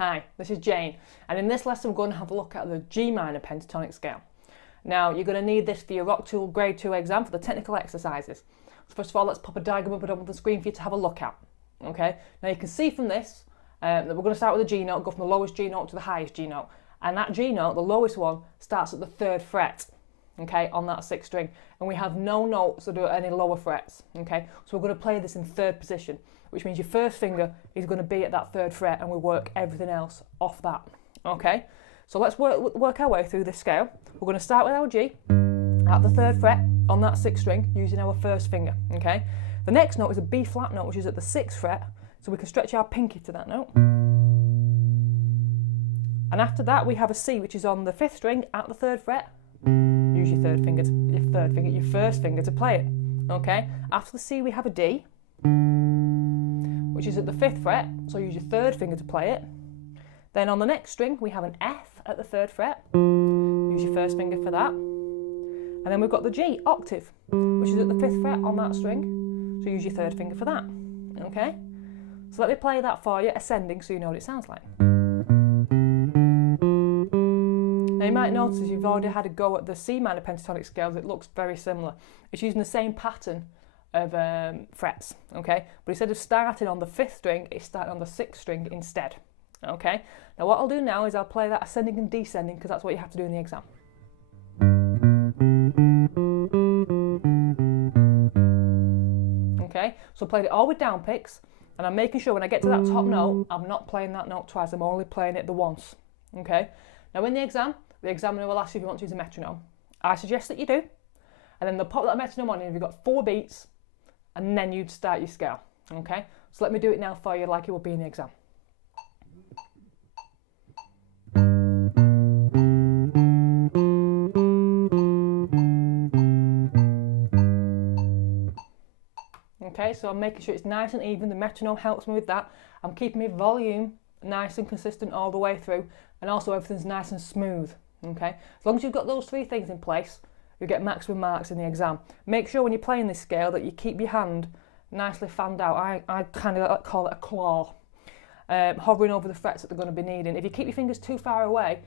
Hi, this is Jane, and in this lesson we're going to have a look at the G minor pentatonic scale. Now you're going to need this for your Rockschool Grade 2 exam for the technical exercises. So first of all, let's pop a diagram up on the screen for you to have a look at. Okay, now you can see from this that we're going to start with a G note, go from the lowest G note to the highest G note, and that G note, the lowest one, starts at the 3rd fret, okay, on that 6th string, and we have no notes that are any lower frets, okay, so we're going to play this in 3rd position, which means your first finger is going to be at that 3rd fret, and we work everything else off that, okay. So let's work our way through this scale. We're going to start with our G at the 3rd fret on that 6th string using our first finger, okay. The next note is a B flat note, which is at the 6th fret, so we can stretch our pinky to that note. And after that we have a C, which is on the 5th string at the 3rd fret. Use your first finger to play it, okay. After the C we have a D, which is at the 5th fret, so use your 3rd finger to play it. Then on the next string we have an F at the 3rd fret, use your first finger for that. And then we've got the G, octave, which is at the 5th fret on that string, so use your 3rd finger for that, okay? So let me play that for you, ascending, so you know what it sounds like. Now you might notice you've already had a go at the C minor pentatonic scales, it looks very similar. It's using the same pattern of frets, okay? But instead of starting on the 5th string, it's starting on the 6th string instead, okay? Now what I'll do now is I'll play that ascending and descending, because that's what you have to do in the exam. Okay, so I played it all with down picks, and I'm making sure when I get to that top note, I'm not playing that note twice, I'm only playing it the once, okay? Now in the exam, the examiner will ask you if you want to use a metronome. I suggest that you do, and then they'll pop that metronome on, and you've got 4 beats, and then you'd start your scale, okay? So let me do it now for you like it will be in the exam. Okay, so I'm making sure it's nice and even, the metronome helps me with that. I'm keeping my volume nice and consistent all the way through, and also everything's nice and smooth, okay? As long as you've got those 3 things in place, you get maximum marks in the exam. Make sure when you're playing this scale that you keep your hand nicely fanned out. I kind of call it a claw, hovering over the frets that they're going to be needing. If you keep your fingers too far away,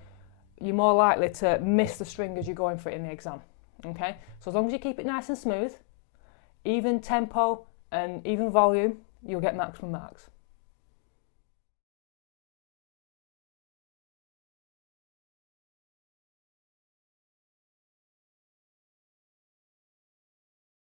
you're more likely to miss the string as you're going for it in the exam, okay? So as long as you keep it nice and smooth, even tempo and even volume, you'll get maximum marks.